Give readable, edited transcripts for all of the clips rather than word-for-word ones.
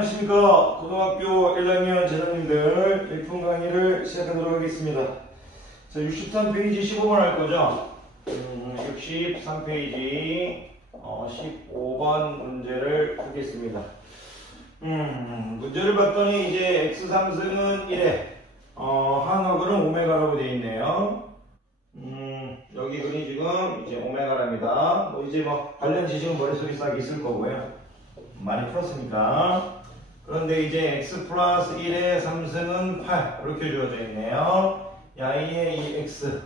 안녕하십니까. 고등학교 1학년 재단님들 1분 강의를 시작하도록 하겠습니다. 자, 63페이지 15번 할 거죠. 63페이지 15번 문제를 풀겠습니다. 문제를 봤더니 이제 x3승은 1에 한어근은 오메가라고 되어 있네요. 여기 근이 지금 이제 오메가랍니다. 이제 관련 지식은 머릿속에 싹 있을 거고요. 많이 풀었으니까. 그런데 이제 x 플러스 1의 3승은 8 이렇게 주어져 있네요. 야이의 이 x,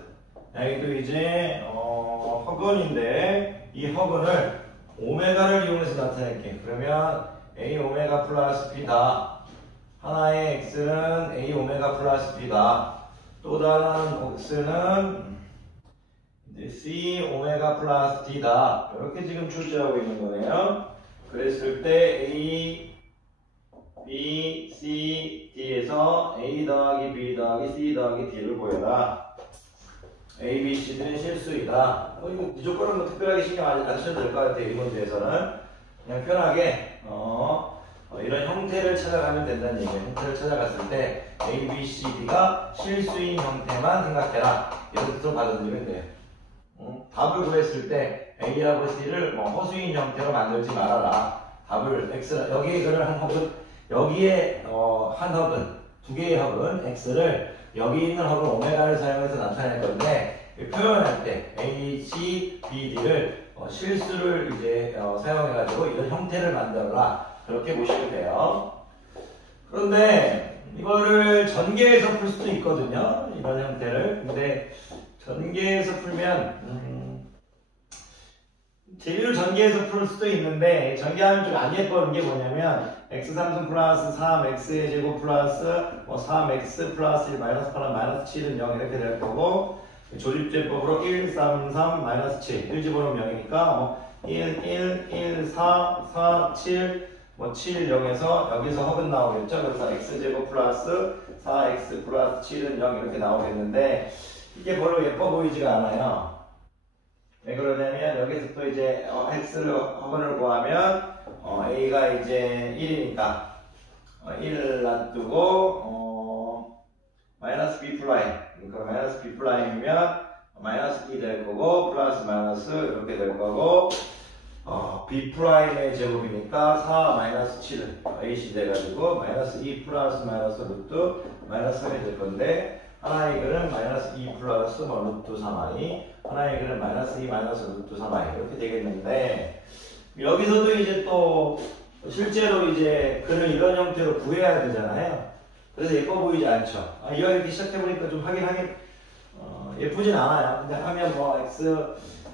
여기도 이제 허근인데 이 허근을 오메가를 이용해서 나타낼게. 그러면 a 오메가 플러스 b다. 하나의 x는 a 오메가 플러스 b다. 또 다른 x는 이제 c 오메가 플러스 d다. 이렇게 지금 출제하고 있는 거네요. 그랬을 때 A, B, C, D에서 A 더하기 B 더하기 C 더하기 D를 보여라. A, B, C들은 실수이다. 이거 무조건 특별하게 신경 안 쓰셔도 될 것 같아요. 이 문제에서는 그냥 편하게 이런 형태를 찾아가면 된다는 얘기예요. 형태를 찾아갔을 때 A, B, C, D가 실수인 형태만 생각해라. 이런 뜻으로 받아들이면 돼요. 답을 구했을 때 A하고 C를 허수인 형태로 만들지 말아라. 답을 X, 여기에 그를 한 허근, 여기에 한 허근, 두 개의 허근, X를 여기 있는 허근 오메가를 사용해서 나타낼 건데 표현할 때 A, C, B, D를 실수를 이제 사용해가지고 이런 형태를 만들어라. 그렇게 보시면 돼요. 그런데 이거를 전개해서 풀 수도 있거든요. 이런 형태를. 근데 전개해서 풀면 재미를 전개해서 풀 수도 있는데 전개하면 좀 안 예뻐는 게 뭐냐면 x3승 플러스 3x의 제곱 플러스 3x 플러스 1 마이너스 8 마이너스 7은 0 이렇게 될 거고 조집제법으로 1, 3, 3 마이너스 7 1 집어넣으면 0이니까 1, 1, 1, 4, 4, 7 7, 0에서 여기서 허근 나오겠죠. 그래서 x제곱 플러스 4x 플러스 7은 0 이렇게 나오겠는데 이게 별로 예뻐 보이지가 않아요. 왜 그러냐면 여기서 또 이제 x를 허근을 구하면 a가 이제 1이니까 1을 놔두고 마이너스 b 프라임, 그러니까 마이너스 b 프라임이면 마이너스 2 될 거고 플러스 마이너스 이렇게 될 거고 b 프라임의 제곱이니까 4 마이너스 7은 ac 돼가지고 마이너스 2 플러스 마이너스 루트 마이너스 3이 될 건데 하나의 글은 마이너스 2 플러스 루트 3i, 하나의 글은 마이너스 2 마이너스 루트 3i 이렇게 되겠는데 여기서도 이제 또 실제로 이제 글을 이런 형태로 구해야 되잖아요. 그래서 예뻐 보이지 않죠. 이렇게 시작해보니까 좀 하긴 예쁘진 않아요. 근데 하면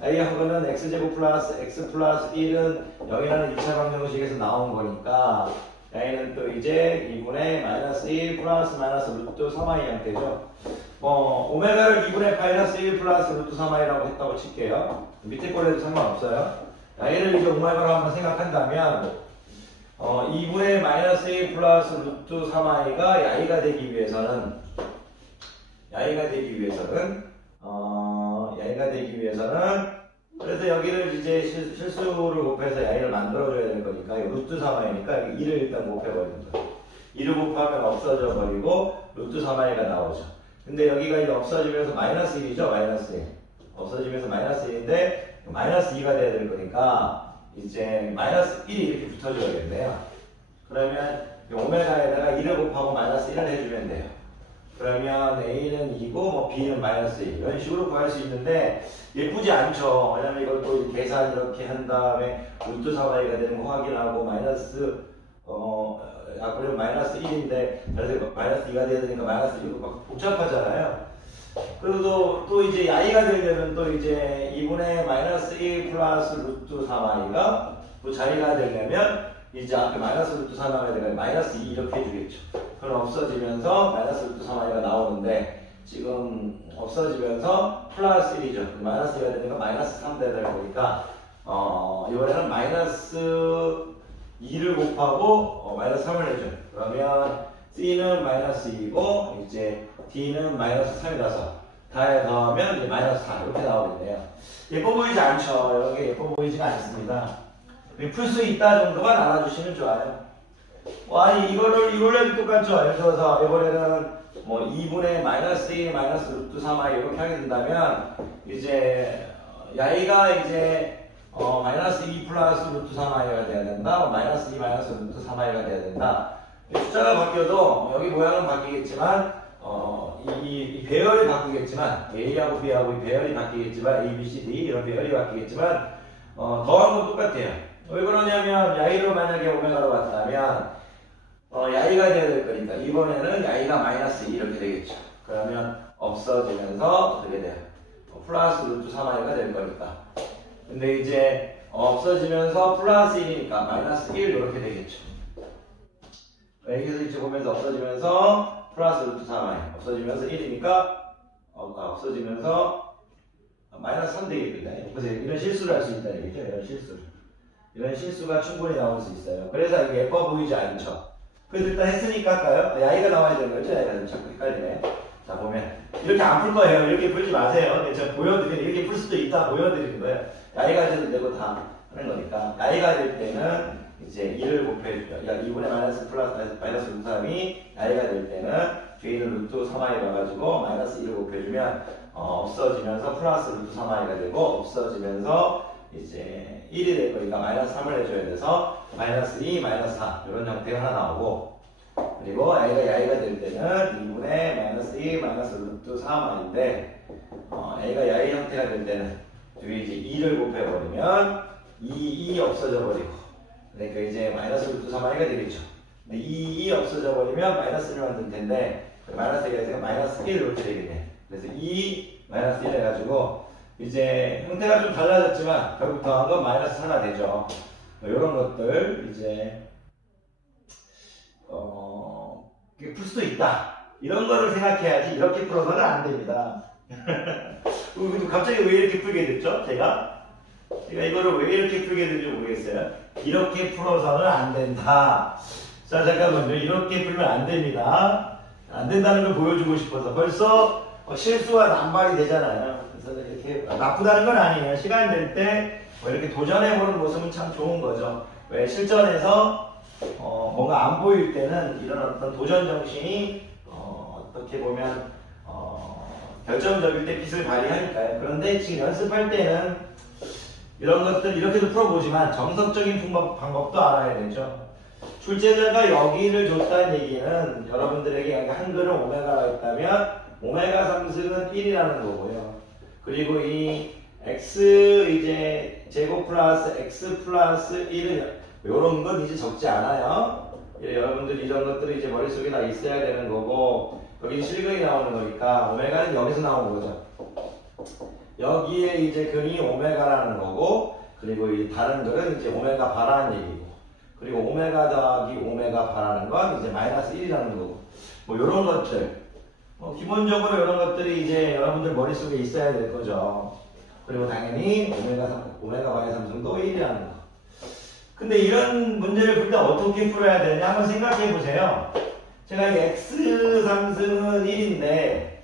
A하고는 X제곱 플러스 X 플러스 1은 0이라는 2차 방정식에서 나온 거니까 A는 또 이제 2분의 마이너스 1 플러스 마이너스 루트 3i 형태죠. 오메가를 2분의 마이너스 1 플러스 루트 3i라고 했다고 칠게요. 밑에 거래도 상관없어요. 얘를 이제 오메가로 한번 생각한다면 2분의 마이너스 1 플러스 루트 3i가 야이가 되기 위해서는 그래서 여기를 이제 실수를 곱해서 야이를 만들어줘야 될 거니까 루트 3i니까 2를 일단 곱해버립니다. 2를 곱하면 없어져 버리고 루트 3i가 나오죠. 근데 여기가 이제 없어지면서 마이너스 1이죠. 마이너스 1 없어지면서 마이너스 1인데 마이너스 2가 돼야 될 거니까 이제 마이너스 1이 이렇게 붙어줘야겠네요. 그러면 오메가에다가 2를 곱하고 마이너스 1을 해주면 돼요. 그러면 A는 2고 B는 마이너스 1 이런 식으로 구할 수 있는데 예쁘지 않죠. 왜냐면 이걸 또 계산 이렇게 한 다음에 루트 3i가 되는 거 확인하고 마이너스 그러면 마이너스 1인데 그래서 마이너스 2가 돼야 되니까 마이너스 1이 막 복잡하잖아요. 그래도 또 이제 i가 되려면 또 이제 2분의 마이너스 1 플러스 루트 3i가 또 자리가 되려면 이제 앞에 마이너스 루트 3i가 되면 마이너스 2 이렇게 해주겠죠. 그럼 없어지면서 마이너스 루트 3i가 나오는데 지금 없어지면서 플러스 1이죠. 마이너스 2가 되니까 마이너스 3 돼야 될 거니까 이번에는 마이너스 2를 곱하고 마이너스 3을 해줘요. 그러면 C는 마이너스 2이고 이제 D는 마이너스 3이라서 다 더하면 이제 마이너스 4 이렇게 나오겠네요. 예뻐 보이지 않죠? 이런 게 예뻐 보이지가 않습니다. 풀 수 있다 정도만 알아주시면 좋아요. 아니 이걸로 똑같죠. 예를 들어서 이번에는 뭐 2분의 마이너스 2 마이너스 루트 3i 이렇게 하게 된다면 이제 야이가 이제 마이너스 2 플러스 루트 3i가 돼야 된다. 마이너스 2 마이너스 루트 3i가 돼야 된다. 숫자가 바뀌어도 여기 모양은 바뀌겠지만 이 배열이 바뀌겠지만 A하고 B하고 이 배열이 바뀌겠지만 A, B, C, D 이런 배열이 바뀌겠지만 더한 건 똑같아요. 왜 그러냐면 야이로 만약에 오메가로 왔다면 야이가 돼야 될 거니까 이번에는 야이가 마이너스 2 이렇게 되겠죠. 그러면 없어지면서 어떻게 돼요? 플러스 루트 3i가 될 거니까. 근데 이제 없어지면서 플러스 1이니까 마이너스 1 이렇게 되겠죠. 여기서 이제 보면서 없어지면서 플러스 루트 3i 없어지면서 1이니까 없어지면서 마이너스 3 되겠습니다. 보세요. 이런 실수를 할 수 있다 얘기죠. 이런 실수를. 이런 실수가 충분히 나올 수 있어요. 그래서 이게 예뻐 보이지 않죠. 그래서 일단 했으니까 할까요? 야이가 나와야 되는 거죠. 야이가 자꾸 헷갈리네. 자 보면 이렇게 안 풀 거예요. 이렇게 풀지 마세요. 제가 보여드리는 이렇게 풀 수도 있다 보여드리는 거예요. 야이가 돼도 되고 다 하는 거니까 야이가 될 때는 이제 2를 곱해주죠. 2분의 마이너스 플러스 마이너스 루트 3이 야이가 될 때는 뒤에 있는 루트 3i 넣어가지고 마이너스 2를 곱해주면 없어지면서 플러스 루트 3i가 되고 없어지면서 이제 1이 될 거니까 마이너스 3을 해줘야 돼서 마이너스 2, 마이너스 4 이런 형태가 하나 나오고 그리고 ya가 될 때는 2분의 마이너스 2, 마이너스 루트 3i인데 a가 야의 형태가 될 때는 뒤에 이제 2를 곱해버리면 2 없어져 버리고 그러니까 이제 마이너스 루트 3i가 되겠죠. 근데 2 없어져 버리면 마이너스 1을 만들 텐데 마이너스 1이 마이너스 1 이렇게 되겠네. 그래서 2 마이너스 1 해가지고 이제 형태가 좀 달라졌지만 결국 더한 건 마이너스 4가 되죠. 이런 것들 이제 풀 수도 있다. 이런 거를 생각해야지 이렇게 풀어서는 안 됩니다. 갑자기 왜 이렇게 풀게 됐죠? 제가 이거를 왜 이렇게 풀게 된지 모르겠어요. 이렇게 풀어서는 안 된다. 자 잠깐만요. 이렇게 풀면 안 됩니다. 안 된다는 걸 보여주고 싶어서 벌써 실수가 남발이 되잖아요. 그래서 이렇게 나쁘다는 건 아니에요. 시간 될 때 뭐 이렇게 도전해보는 모습은 참 좋은 거죠. 왜 실전에서 뭔가 안 보일 때는 이런 어떤 도전 정신이 어떻게 보면 결정적일 때 빛을 발휘하니까요. 그런데 지금 연습할 때는 이런 것들 이렇게도 풀어보지만 정석적인 방법도 알아야 되죠. 출제자가 여기를 줬다는 얘기는 여러분들에게 한글은 오메가가 있다면 오메가 3승은 1이라는 거고요. 그리고 이 x 이제 제곱 플러스 x 플러스 1은 이런 건 이제 적지 않아요. 여러분들 이런 것들이 이제 머릿속에 다 있어야 되는 거고 여기 실근이 나오는 거니까 오메가는 여기서 나온 거죠. 여기에 이제 근이 오메가라는 거고 그리고 이 다른 글은 이제 오메가 바라는 얘기고 그리고 오메가 더하기 오메가 바라는 건 이제 마이너스 1이라는 거고 뭐 이런 것들 기본적으로 이런 것들이 이제 여러분들 머릿속에 있어야 될 거죠. 그리고 당연히 오메가 바의 삼승도 1이라는 거. 근데 이런 문제를 풀 때 어떻게 풀어야 되냐 한번 생각해 보세요. 제가 이 x 삼승은 1인데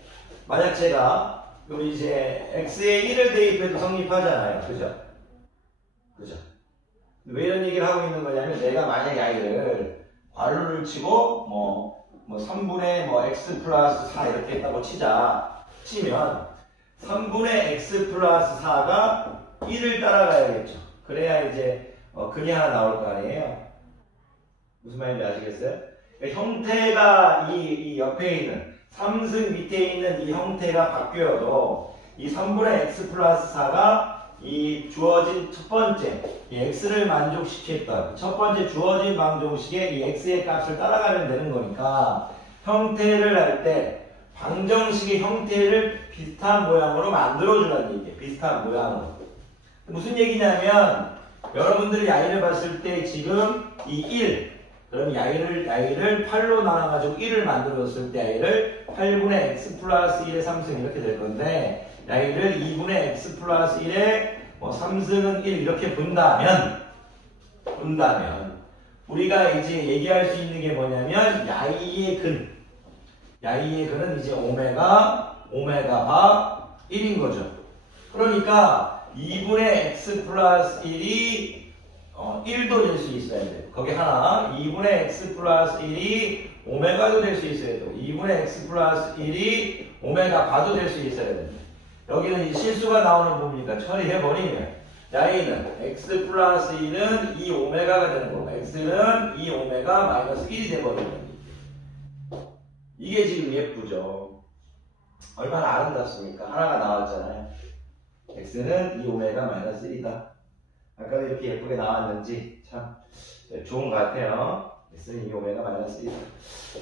만약 제가 그럼 이제 x에 1을 대입해도 성립하잖아요. 그죠? 그죠? 왜 이런 얘기를 하고 있는 거냐면 내가 만약에 아이를 괄호를 치고 뭐 3분의 x 플러스 4 이렇게 했다고 치면 3분의 x 플러스 4가 1을 따라가야겠죠. 그래야 이제 근이 하나 나올 거 아니에요. 무슨 말인지 아시겠어요? 그러니까 형태가 이 옆에 있는 3승 밑에 있는 이 형태가 바뀌어도 이 3분의 x 플러스 4가 이 주어진 첫 번째 이 x를 만족시켰던 첫 번째 주어진 방정식의 이 x의 값을 따라가면 되는 거니까 형태를 할 때 방정식의 형태를 비슷한 모양으로 만들어주라는 얘기예요. 비슷한 모양으로. 무슨 얘기냐면 여러분들이 야이를 봤을 때 지금 이 1 그럼 야이를 8로 나눠가지고 1을 만들었을 때 야이를 8분의 x 플러스 1의 3승 이렇게 될 건데 야이를 2분의 x 플러스 1의 3승은 1 이렇게 본다면 우리가 이제 얘기할 수 있는 게 뭐냐면 야이의 근은 이제 오메가 바 1인 거죠. 그러니까 2분의 x 플러스 1이 1도 될 수 있어야 돼요. 거기 하나 2분의 x 플러스 1이 오메가도 될 수 있어야 돼요. 2분의 x 플러스 1이 오메가 바도 될 수 있어야 됩니다. 여기는 실수가 나오는 부분이니까 처리해버리면 y는 x 플러스 2는 2 오메가가 되는 거고 x는 2 오메가 마이너스 1이 되버리는 겁니다. 이게 지금 예쁘죠. 얼마나 아름답습니까? 하나가 나왔잖아요. x는 2 오메가 마이너스 1이다. 아까도 이렇게 예쁘게 나왔는지 참 좋은 것 같아요. x는 2 오메가 마이너스 1.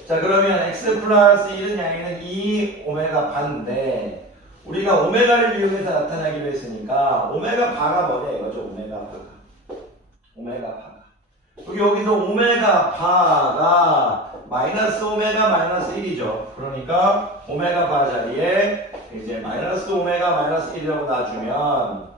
자, 그러면 x 플러스 1은 양에는 2 오메가 반인데 우리가 오메가를 이용해서 나타나기로 했으니까 오메가 바가 뭐냐 이거죠. 오메가 바가. 오메가 바가. 여기서 오메가 바가 마이너스 오메가 마이너스 1이죠. 그러니까 오메가 바 자리에 이제 마이너스 오메가 마이너스 1이라고 놔주면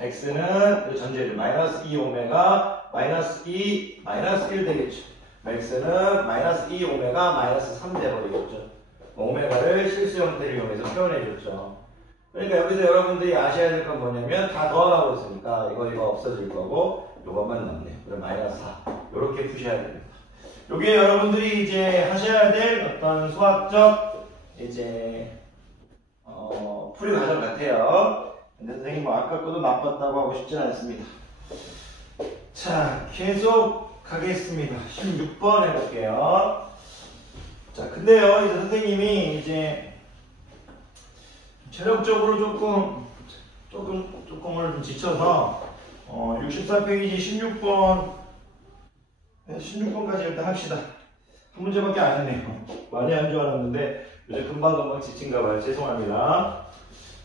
x는 전제를 마이너스 2 오메가 마이너스 2 마이너스 1 되겠죠. x는 마이너스 2 오메가 마이너스 3 되버리겠죠. 오메가를 실수 형태를 이용해서 표현해줬죠. 그러니까 여기서 여러분들이 아셔야 될 건 뭐냐면 다 더하고 있으니까 이거 없어질 거고 요것만 남네요. 그럼 마이너스 4 이렇게 푸셔야 됩니다. 요게 여러분들이 이제 하셔야 될 어떤 수학적 이제 풀이 과정 같아요. 근데 선생님 뭐 아까 거도 나빴다고 하고 싶진 않습니다. 자, 계속 가겠습니다. 16번 해볼게요. 자, 근데요, 이제 선생님이 이제 체력적으로 조금을 좀 지쳐서 64페이지 16번까지 일단 합시다. 한 문제밖에 안 했네요. 많이 한 줄 알았는데 요새 금방 지친가 봐요. 죄송합니다.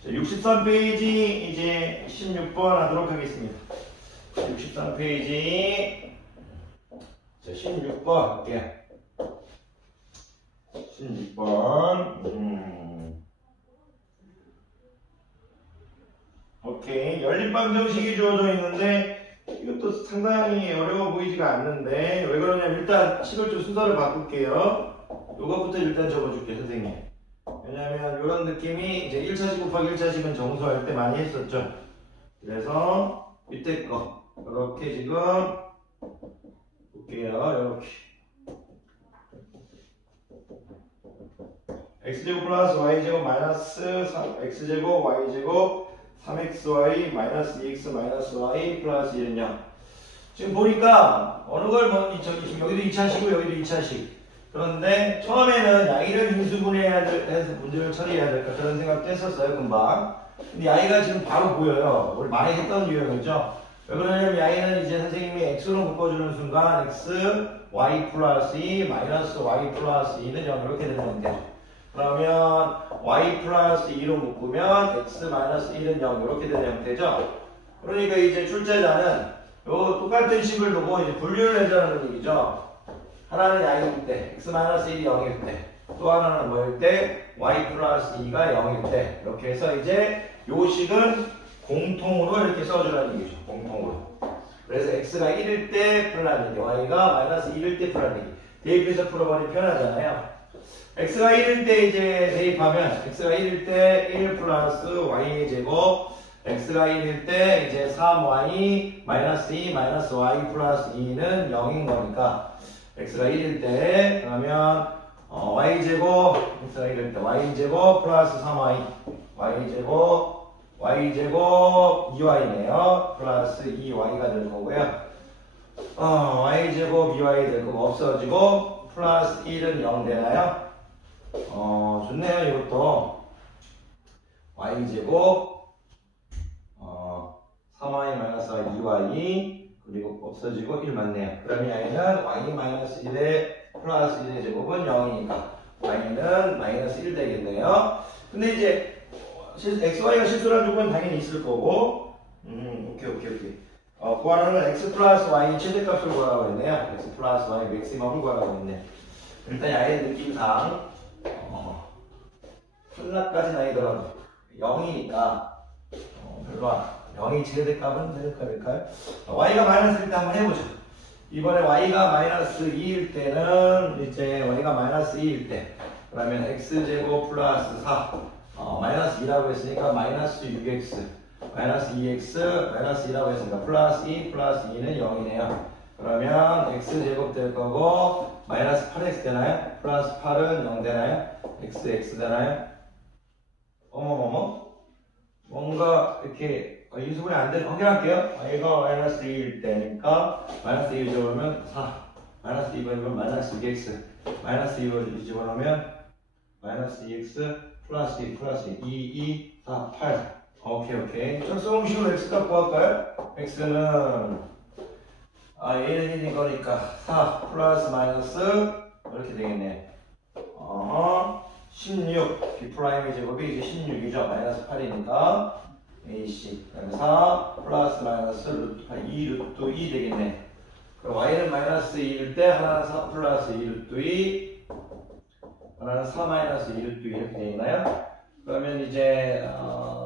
자, 63페이지 이제 16번 하도록 하겠습니다. 63페이지 자, 16번 할게요. 16번 오케이. 연립방 정식이 주어져 있는데 이것도 상당히 어려워 보이지가 않는데 왜 그러냐면 일단 시골적 순서를 바꿀게요. 요것부터 일단 적어줄게요. 선생님. 왜냐면 이런 느낌이 이제 1차식 곱하기 1차식은 정수할 때 많이 했었죠. 그래서 밑에 거 이렇게 지금 볼게요. 이렇게 x제곱 플러스 y제곱 마이너스 3x제곱 y제곱 3xy 마이너스 2x 마이너스 y 플러스 1은 0. 지금 보니까 어느 걸 여기도 2차식이고 여기도 2차식. 그런데 처음에는 y를 인수분해해야 해서 문제를 처리해야 될까 그런 생각도 했었어요. 금방. 근데 y가 지금 바로 보여요. 우리 많이 했던 유형이죠. 왜 그러냐면 y는 이제 선생님이 x로 묶어주는 순간 x y 플러스 2 마이너스 y 플러스 2는 0 이렇게 되는 형태죠. 그러면 y 플러스 2로 묶으면 x 마이너스 1은 0 이렇게 되는 형태죠. 그러니까 이제 출제자는 요 똑같은 식을 두고 이제 분류를 해주라는 얘기죠. 하나는 y일 때 x 마이너스 1이 0일 때 또 하나는 뭐일 때 y 플러스 2가 0일 때 이렇게 해서 이제 요 식은 공통으로 이렇게 써주라는 얘기죠. 공통으로. 그래서 x가 1일 때 풀라는 얘기, y가 마이너스 1일 때 풀라는 얘기. 대입해서 풀어버리면 편하잖아요. x가 1일 때 이제 대입하면 x가 1일 때 1 플러스 y 제곱 x가 1일 때 이제 3y 마이너스 2 마이너스 y 플러스 2는 0인 거니까 x가 1일 때 그러면 y 제곱 x가 1일 때 y 제곱 플러스 3y y 제곱 2y네요. 플러스 2y가 될 거고요. y 제곱 2y 될 거고 없어지고 플러스 1은 0 되나요? 좋네요. 이것도 y제곱 3y 마이너스 2y 그리고 없어지고 1 맞네요. 그러면 y는 y 마이너스 1의 플러스 1의 제곱은 0이니까 y는 마이너스 1 되겠네요. 근데 이제 xy가 실수란 조건은 당연히 있을 거고 오케이. 구하라는 건 x 플러스 y 최대값을 구하라고 했네요. x 플러스 y 맥시멈을 구하라고 했네. 일단 야의 느낌상 플라까지는 아니더라도 0이니까 별로 0이 최대값은 될까요? y가 마이너스 1때 한번 해보죠. 이번에 y가 마이너스 2일 때는 이제 y가 마이너스 2일 때 그러면 x제곱 플러스 4 마이너스 2라고 했으니까 마이너스 6x 마이너스 2x 마이너스 2라고 했으니까 플러스 2 플러스 2는 0이네요. 그러면 x제곱 될 거고 마이너스 8x 되나요? 플러스 8은 0 되나요? x 되나요? 어머머머 뭔가 이렇게 인수분해 안 되는 확인할게요. 이거 마이너스 2일 때니까 마이너스 2를 집어넣으면 4 마이너스 2 집어넣으면 마이너스 6x 마이너스 2를 집어넣으면 마이너스 2x 플러스 2 플러스 2 4 8 오케이 짝수공식으로 x값 구할까요? x는 얘는 1인 거니까 4 플러스 마이너스 이렇게 되겠네. 16 B'의 제곱이 이제 16이죠. 마이너스 8이니까 AC 그다음에 4 플러스 마이너스 루트 8 2 루트 2 되겠네. 그럼 y는 마이너스 2일 때 하나는 4 플러스 2 루트 2 하나는 4 마이너스 2 루트 2 이렇게 되겠나요? 그러면 이제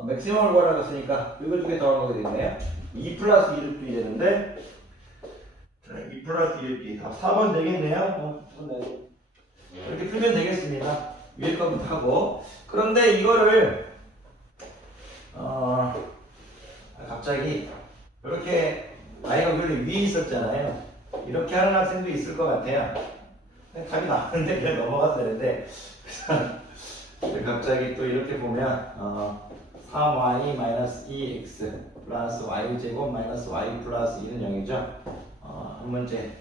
맥시멈을 구하라고 했으니까 이거 두 개 더하는 거 되겠네요. 2 플러스 2 루트 2 되는데 2 플러스 2 루트 2 4번 되겠네요. 이렇게 풀면 되겠습니다. 위에 거부터 하고. 그런데 이거를 갑자기 이렇게 아이가 원래 위에 있었잖아요. 이렇게 하는 학생도 있을 것 같아요. 답이 나왔는데 그냥 넘어갔어야 되는데 갑자기 또 이렇게 보면 3y 마이너스 2x 플러스 y제곱 마이너스 y 플러스 2는 0이죠. 한 문제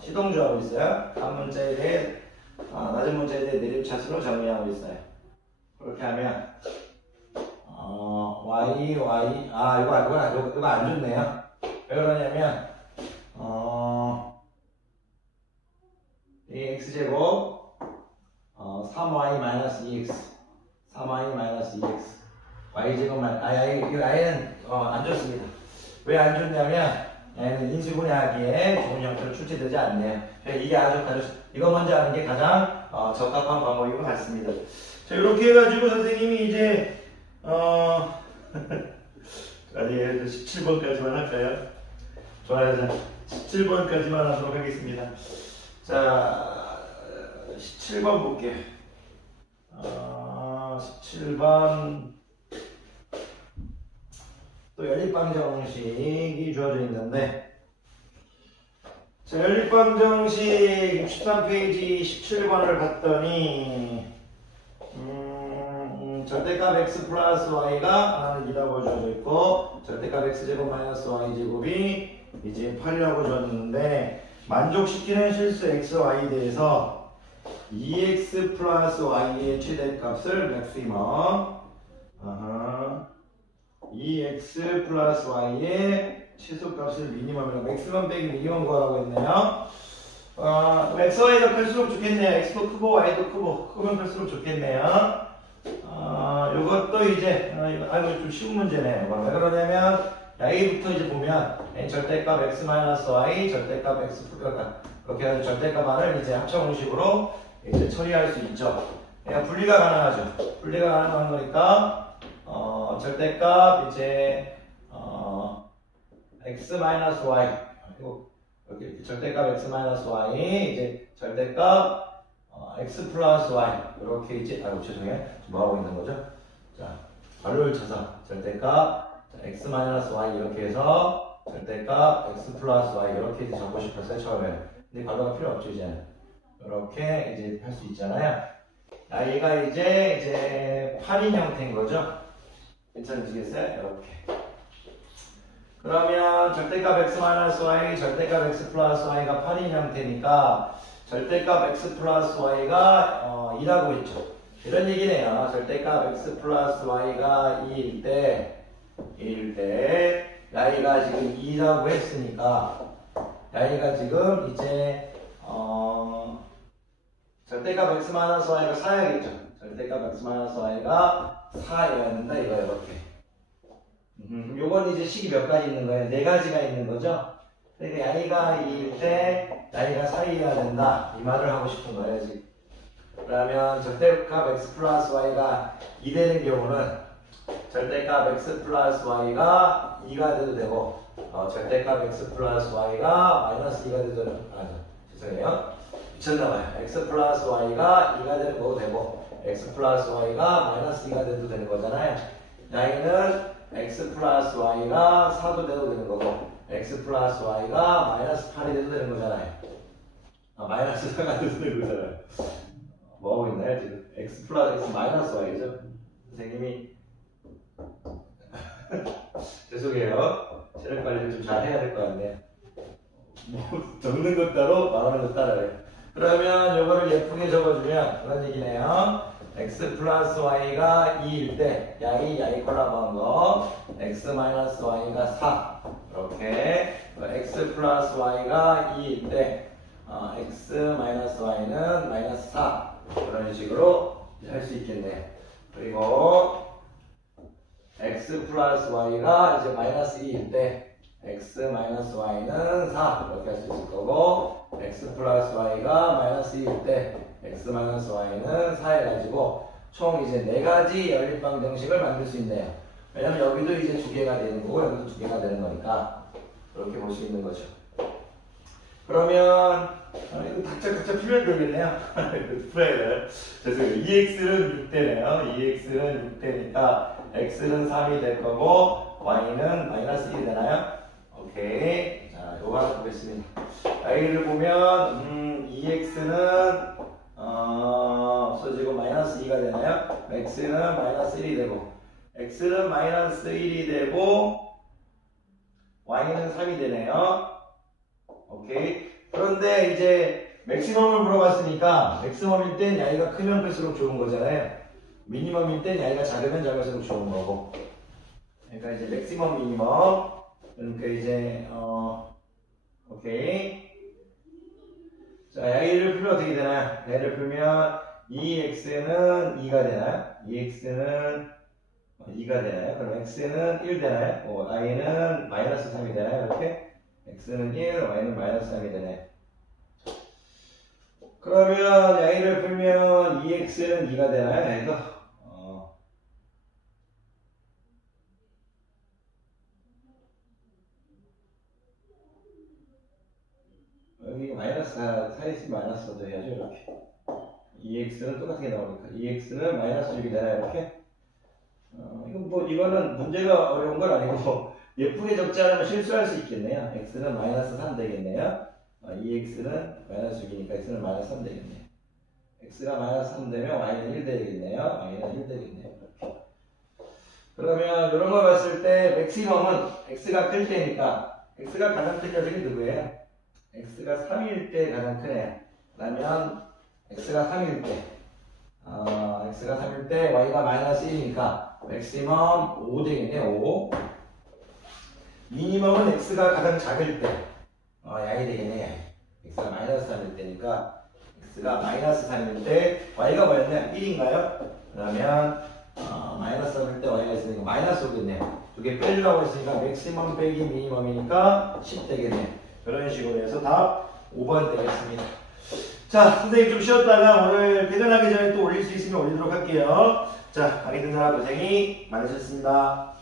시동조하고 있어요. 한 문제에 대해 낮은 문제에 대해 내림차순으로 정리하고 있어요. 그렇게 하면 이거 안 좋네요. 왜 그러냐면 이 x제곱 3y 마이너스 2x 3y 마이너스 2x y제곱만 이거 y는 안 좋습니다. 왜 안 좋냐면 얘는 인수분해하기에 좋은 형태로 출제되지 않네요. 이게 아주 이거 먼저 하는 게 가장 적합한 방법인 것 같습니다. 자, 이렇게 해가지고 선생님이 이제 아니 17번까지만 할까요? 좋아요. 17번까지만 하도록 하겠습니다. 자, 17번 볼게요. 17번 또 연립방정식이 주어져 있는데, 자, 연립방정식 63페이지 17번을 봤더니 절대값 x 플러스 y가 하나는 2라고 주어져 있고 절대값 x제곱 마이너스 y제곱이 이제 8이라고 주어졌는데 만족시키는 실수 x, y에 대해서 2x 플러스 y의 최대값을 맥시멈 2x 플러스 y의 최소값을 미니멈이라고 맥시멈 빼기 미니멈 구하라고 했네요. x, y가 클수록 좋겠네요. x도 크고 y도 크면 클수록 좋겠네요. 요것도 이제 이거 좀 쉬운 문제네. 왜 그러냐면 여기부터 이제 보면 절대값 x 마이너스 y, 절대값 x 그렇게 해서 절대값 안을 이제 합쳐공식으로 이제 처리할 수 있죠. 그냥 분리가 가능하죠. 분리가 가능한 거니까 절대값 이제 x 마이너스 y 그리고 여기 절대값 x 마이너스 y 이제 절대값 x 플러스 y 이렇게 이제 죄송해요. 뭐 하고 있는 거죠? 자, 괄호를 쳐서 절대값 x 마이너스 y 이렇게 해서 절대값 x 플러스 y 이렇게 이제 적고 싶었어요 처음에. 근데 괄호가 필요 없죠 이제. 이렇게 이제 할 수 있잖아요. 얘가 이제 8인 형태인 거죠. 괜찮으시겠어요? 이렇게. 그러면 절대값 x 마이너스 y, 절대값 x 플러스 y가 8인 형태니까 절대값 x 플러스 y가 2라고 했죠. 이런 얘기네요. 절대값 x 플러스 y가 2일 때 y가 지금 2라고 했으니까 y가 지금 이제 절대값 x 마이너스 y가 4야겠죠. 절대값 x 마이너스 y가 4여야 된다 이거예요. 이렇게. 요건 이제 식이 몇 가지 있는 거예요? 4가지가 있는 거죠. 그러니까 y가 2일 때 y가 4이어야 된다 이 말을 하고 싶은 거예요 지금. 그러면 절대값 x 플러스 y가 2 되는 경우는 절대값 x 플러스 y가 2가 돼도 되고 절대값 x 플러스 y가 마이너스 2가 돼도 되고 죄송해요 미쳤나봐요. x 플러스 y가 2가 되는 거도 되고 x 플러스 y가 마이너스 2가 돼도 되는 거잖아요. y는 x 플러스 y가 4도 돼도 되는 거고 x 플러스 y가 마이너스 8이 돼도 되는 거잖아요. 마이너스 4가 돼도 되는 거잖아요. 뭐 하고 있나요 지금? x 플러스 x 마이너스 y죠? 선생님이 죄송해요. 체력 관리를 좀 잘 해야 될 것 같네요. 뭐 적는 것 따로 말하는 것 따라요. 그러면 이거를 예쁘게 적어주면 그런 얘기네요. x 플러스 y가 2일 때 야이 콜라보한 거 x 마이너스 y가 4 이렇게 x 플러스 y가 2일 때 x 마이너스 y는 마이너스 4 그런 식으로 할 수 있겠네요. 그리고 x 플러스 y가 이제 마이너스 2일 때 x 마이너스 y는 4 이렇게 할 수 있을 거고 x 플러스 y가 마이너스 2일 때 x 마이너스 y는 4 해가지고 총 이제 4가지 연립방 정식을 만들 수 있네요. 왜냐면 여기도 이제 2개가 되는 거고 여기도 2개가 되는 거니까 그렇게 볼 수 있는 거죠. 그러면 이거 각자 풀면 되겠네요. 풀어야 죄송해요. 2x는 6대네요. 2x는 6대니까 x는 3이 될 거고 y는 마이너스 1이 되나요? 오케이. 자, 요거 하나 보겠습니다. y를 보면 2x는 없어지고 마이너스 2가 되나요? x는 마이너스 1이 되고 x는 마이너스 1이 되고 y는 3이 되네요. 오케이. 그런데 이제 맥시멈을 물어봤으니까 맥시멈일 땐 야이가 크면 클수록 좋은 거잖아요. 미니멈일 땐 야이가 작으면 작을수록 좋은 거고. 그러니까 이제 맥시멈 미니멈 그러니까 이제 오케이. 자, 야이를 풀면 어떻게 되나요? 야이를 풀면 2x는 2가 되나요? 2x는 2가 되나요? 그럼 x는 1 되나요? y는 마이너스 3이 되나요? 이렇게? x는 1, y는 마이너스 3이 되네. 그러면 y를 풀면 2x는 2가 되나요? 야이도? 여기 마이너스가 사이있으면 마이너스 써도 해야죠. 이렇게 2x는 똑같게 나오니까 2x는 마이너스 6이 되나요? 이렇게? 이거는 문제가 어려운 건 아니고 예쁘게 적지 않으면 실수할 수 있겠네요. x는 마이너스 3 되겠네요. 2x는 마이너스 6이니까 x는 마이너스 3 되겠네요. x가 마이너스 3 되면 y는 1 되겠네요. y는 1 되겠네요. 이렇게. 그러면 이런 걸 봤을 때 맥시멈은 x가 클 때니까 x가 가장 큰 녀석이 누구예요? x가 3일 때 가장 크네요. 그러면 x가 3일 때 x가 3일 때 y가 마이너스 1이니까 맥시멈 5 되겠네요. 5. 미니멈은 x가 가장 작을 때 양이 되겠네. x가 마이너스 3일 때니까 x가 마이너스 3일 때 y가 뭐였나요? 1인가요? 그러면 마이너스 3일 때 y가 있으니까 마이너스 오겠네요. 두 개 빼려고 했으니까 맥시멈 빼기 미니멈이니까 10 되겠네요. 그런 식으로 해서 답 5번 되겠습니다. 자, 선생님 좀 쉬었다가 오늘 퇴근하기 전에 또 올릴 수 있으면 올리도록 할게요. 자, 강의 듣느라 고생이 많으셨습니다.